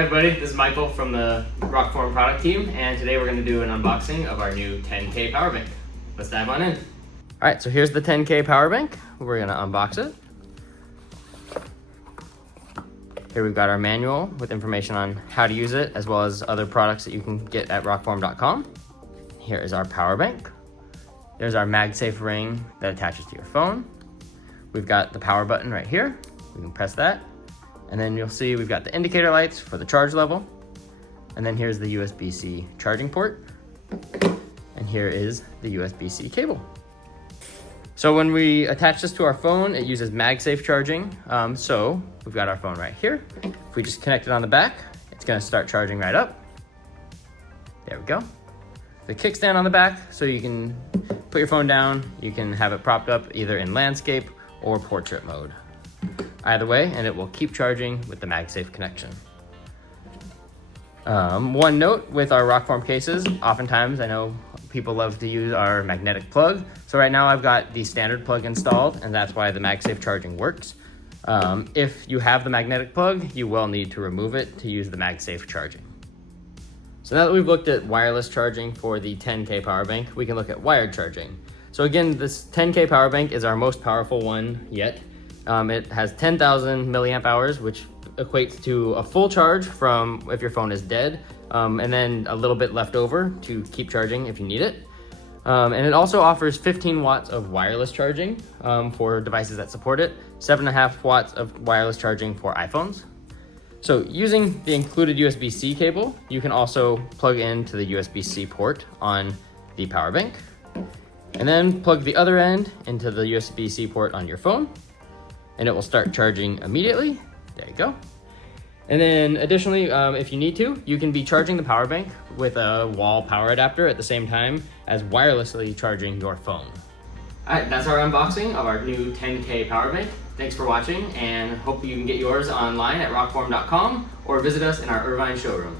Hi everybody, this is Michael from the Rokform product team, and today we're going to do an unboxing of our new 10K power bank. Let's dive on in. Alright, so here's the 10K power bank. We're going to unbox it. Here we've got our manual with information on how to use it, as well as other products that you can get at rokform.com. Here is our power bank. There's our MagSafe ring that attaches to your phone. We've got the power button right here. We can press that. And then you'll see we've got the indicator lights for the charge level. And then here's the USB-C charging port. And here is the USB-C cable. So when we attach this to our phone, it uses MagSafe charging. So we've got our phone right here. If we just connect it on the back, it's gonna start charging right up. There we go. The kickstand on the back, so you can put your phone down, you can have it propped up either in landscape or portrait mode. Either way, and it will keep charging with the MagSafe connection. One note with our Rokform cases, oftentimes I know people love to use our magnetic plug. So right now I've got the standard plug installed, and that's why the MagSafe charging works. If you have the magnetic plug, you will need to remove it to use the MagSafe charging. So now that we've looked at wireless charging for the 10K power bank, we can look at wired charging. So again, this 10K power bank is our most powerful one yet. It has 10,000 milliamp hours, which equates to a full charge from if your phone is dead, and then a little bit left over to keep charging if you need it. And it also offers 15 watts of wireless charging for devices that support it, 7.5 watts of wireless charging for iPhones. So using the included USB-C cable, you can also plug into the USB-C port on the power bank, and then plug the other end into the USB-C port on your phone, and it will start charging immediately. There you go. And then additionally, if you need to, you can be charging the power bank with a wall power adapter at the same time as wirelessly charging your phone. All right, that's our unboxing of our new 10K power bank. Thanks for watching, and hope you can get yours online at rokform.com or visit us in our Irvine showroom.